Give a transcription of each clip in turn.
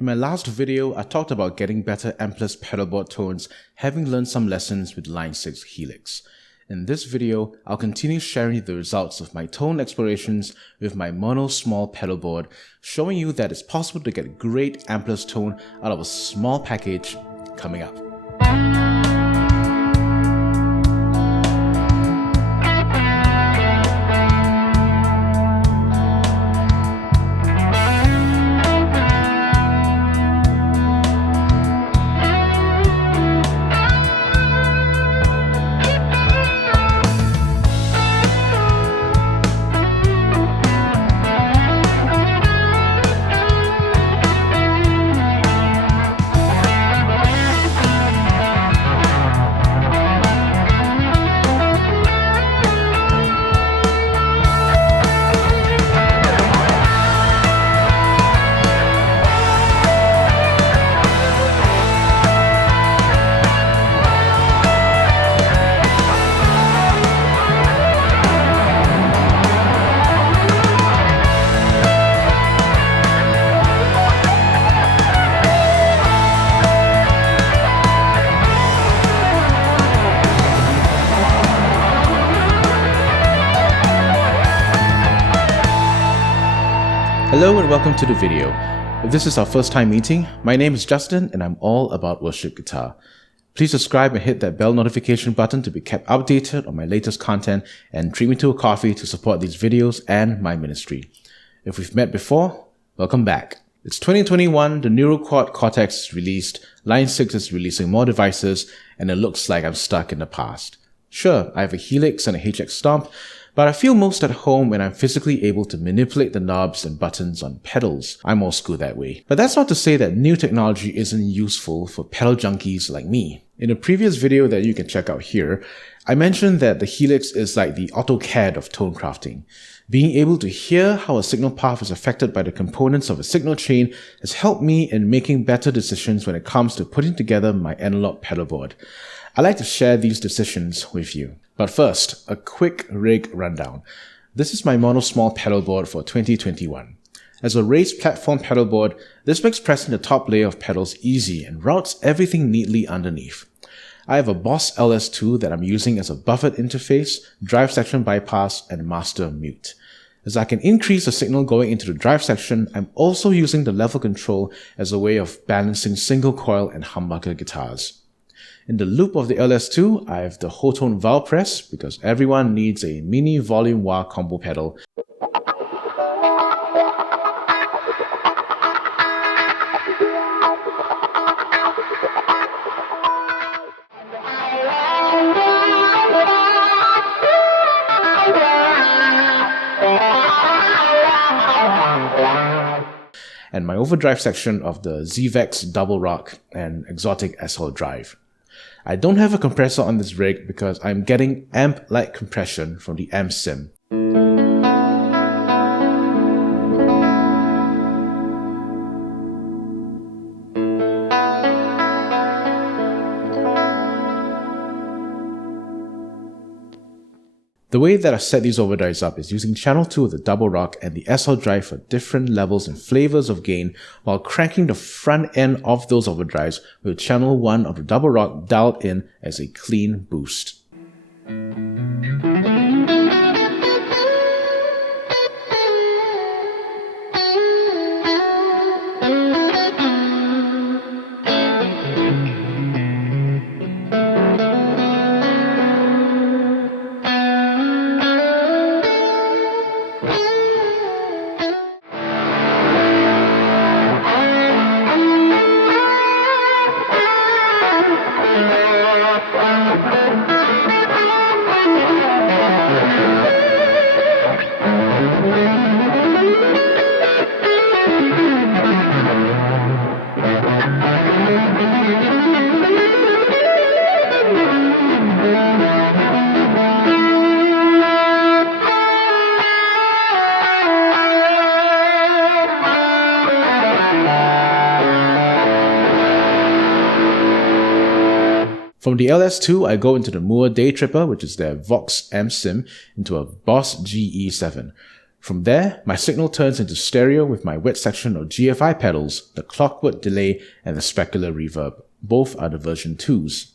In my last video, I talked about getting better ampless pedalboard tones, having learned some lessons with Line 6 Helix. In this video, I'll continue sharing the results of my tone explorations with my mono small pedalboard, showing you that it's possible to get great ampless tone out of a small package coming up. Hello and welcome to the video. If this is our first time meeting, my name is Justin and I'm all about worship guitar. Please subscribe and hit that bell notification button to be kept updated on my latest content and treat me to a coffee to support these videos and my ministry. If we've met before, welcome back. It's 2021, the Neural Quad Cortex is released, Line 6 is releasing more devices, and it looks like I'm stuck in the past. Sure, I have a Helix and a HX Stomp, but I feel most at home when I'm physically able to manipulate the knobs and buttons on pedals. I'm old school that way. But that's not to say that new technology isn't useful for pedal junkies like me. In a previous video that you can check out here, I mentioned that the Helix is like the AutoCAD of tone crafting. Being able to hear how a signal path is affected by the components of a signal chain has helped me in making better decisions when it comes to putting together my analog pedalboard. I like to share these decisions with you. But first, a quick rig rundown. This is my mono small pedalboard for 2021. As a raised platform pedalboard, this makes pressing the top layer of pedals easy and routes everything neatly underneath. I have a Boss LS2 that I'm using as a buffered interface, drive section bypass, and master mute. As I can increase the signal going into the drive section, I'm also using the level control as a way of balancing single coil and humbucker guitars. In the loop of the LS2, I have the Hotone valve press because everyone needs a mini volume wah combo pedal. And my overdrive section of the ZVEX Double Rock and Exotic SL drive. I don't have a compressor on this rig because I'm getting amp-like compression from the amp sim. The way that I set these overdrives up is using channel 2 of the Double Rock and the SL drive for different levels and flavors of gain while cranking the front end of those overdrives with channel 1 of the Double Rock dialed in as a clean boost. From the LS2, I go into the Mooer Daytripper, which is their Vox amp sim, into a Boss GE7. From there, my signal turns into stereo with my wet section of GFI pedals, the Clockwork delay, and the Specular reverb. Both are the version 2s.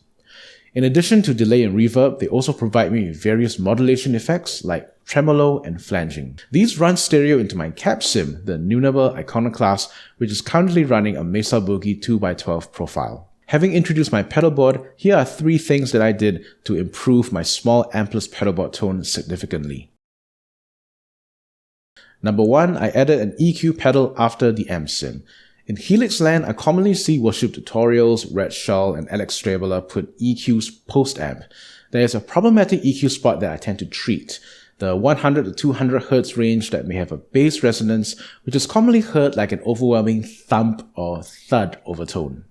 In addition to delay and reverb, they also provide me with various modulation effects like tremolo and flanging. These run stereo into my cab sim, the Neunaber Iconoclast, which is currently running a Mesa Boogie 2x12 profile. Having introduced my pedalboard, here are 3 things that I did to improve my small ampless pedalboard tone significantly. Number 1, I added an EQ pedal after the amp sim. In Helix land, I commonly see worship tutorials, Red Shawl, and Alex Strabler put EQs post-amp. There is a problematic EQ spot that I tend to treat, the 100 to 200 Hz range that may have a bass resonance, which is commonly heard like an overwhelming thump or thud overtone.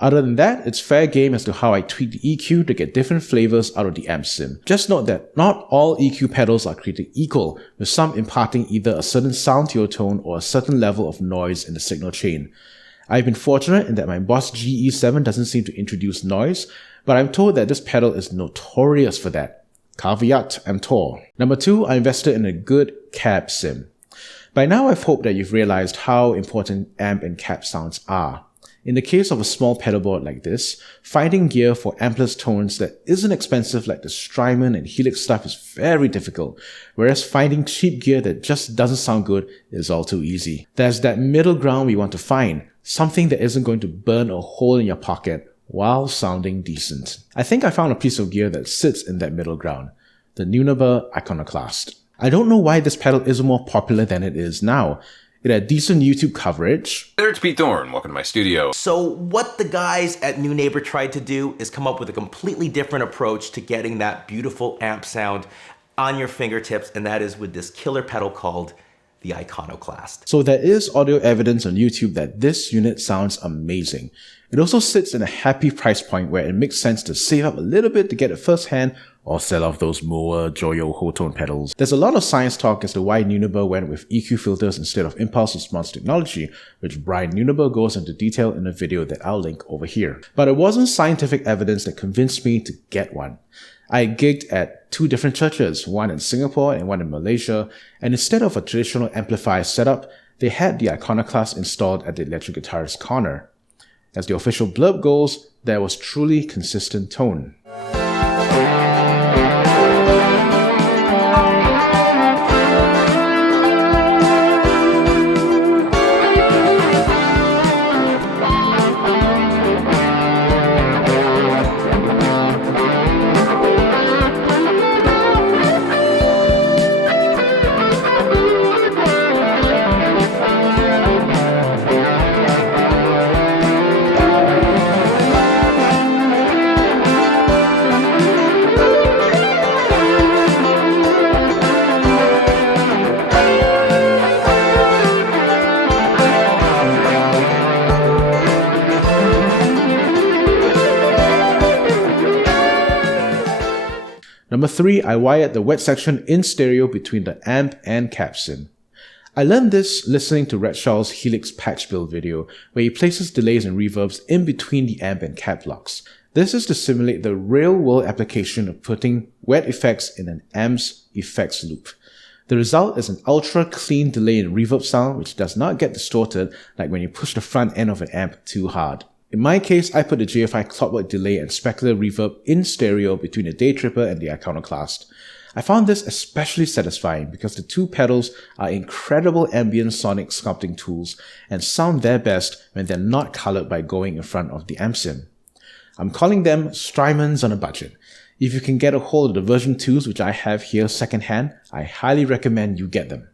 Other than that, it's fair game as to how I tweak the EQ to get different flavors out of the amp sim. Just note that not all EQ pedals are created equal, with some imparting either a certain sound to your tone or a certain level of noise in the signal chain. I've been fortunate in that my Boss GE7 doesn't seem to introduce noise, but I'm told that this pedal is notorious for that. Caveat emptor. Number 2, I invested in a good cab sim. By now I've hoped that you've realized how important amp and cab sounds are. In the case of a small pedalboard like this, finding gear for ampless tones that isn't expensive like the Strymon and Helix stuff is very difficult, whereas finding cheap gear that just doesn't sound good is all too easy. There's that middle ground we want to find, something that isn't going to burn a hole in your pocket while sounding decent. I think I found a piece of gear that sits in that middle ground, the Neunaber Iconoclast. I don't know why this pedal isn't more popular than it is now. It had decent YouTube coverage. There, it's Pete Thorne. Welcome to my studio. So what the guys at Neunaber tried to do is come up with a completely different approach to getting that beautiful amp sound on your fingertips, and that is with this killer pedal called the Iconoclast. So there is audio evidence on YouTube that this unit sounds amazing. It also sits in a happy price point where it makes sense to save up a little bit to get it firsthand or sell off those Mooer Joyo whole-tone pedals. There's a lot of science talk as to why Neunaber went with EQ filters instead of impulse response technology, which Brian Neunaber goes into detail in a video that I'll link over here. But it wasn't scientific evidence that convinced me to get one. I gigged at 2 different churches, one in Singapore and one in Malaysia, and instead of a traditional amplifier setup, they had the Iconoclast installed at the electric guitarist corner. As the official blurb goes, there was truly consistent tone. Number 3, I wired the wet section in stereo between the amp and cab sim. I learned this listening to Red Shaw's Helix patch build video, where he places delays and reverbs in between the amp and cab blocks. This is to simulate the real-world application of putting wet effects in an amp's effects loop. The result is an ultra-clean delay and reverb sound which does not get distorted like when you push the front end of an amp too hard. In my case, I put the GFI Clockwork delay and Specular reverb in stereo between the Daytripper and the Iconoclast. I found this especially satisfying because the 2 pedals are incredible ambient sonic sculpting tools and sound their best when they're not colored by going in front of the amp sim. I'm calling them Strymons on a budget. If you can get a hold of the version 2s which I have here secondhand, I highly recommend you get them.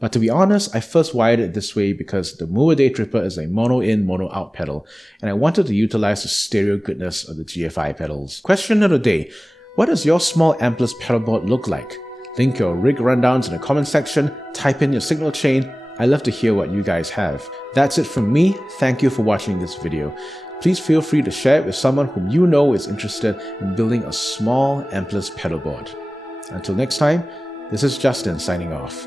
But to be honest, I first wired it this way because the Mooer Daytripper is a mono-in, mono-out pedal, and I wanted to utilize the stereo goodness of the GFI pedals. Question of the day: what does your small ampless pedalboard look like? Link your rig rundowns in the comment section, type in your signal chain. I love to hear what you guys have. That's it from me. Thank you for watching this video. Please feel free to share it with someone whom you know is interested in building a small ampless pedalboard. Until next time, this is Justin signing off.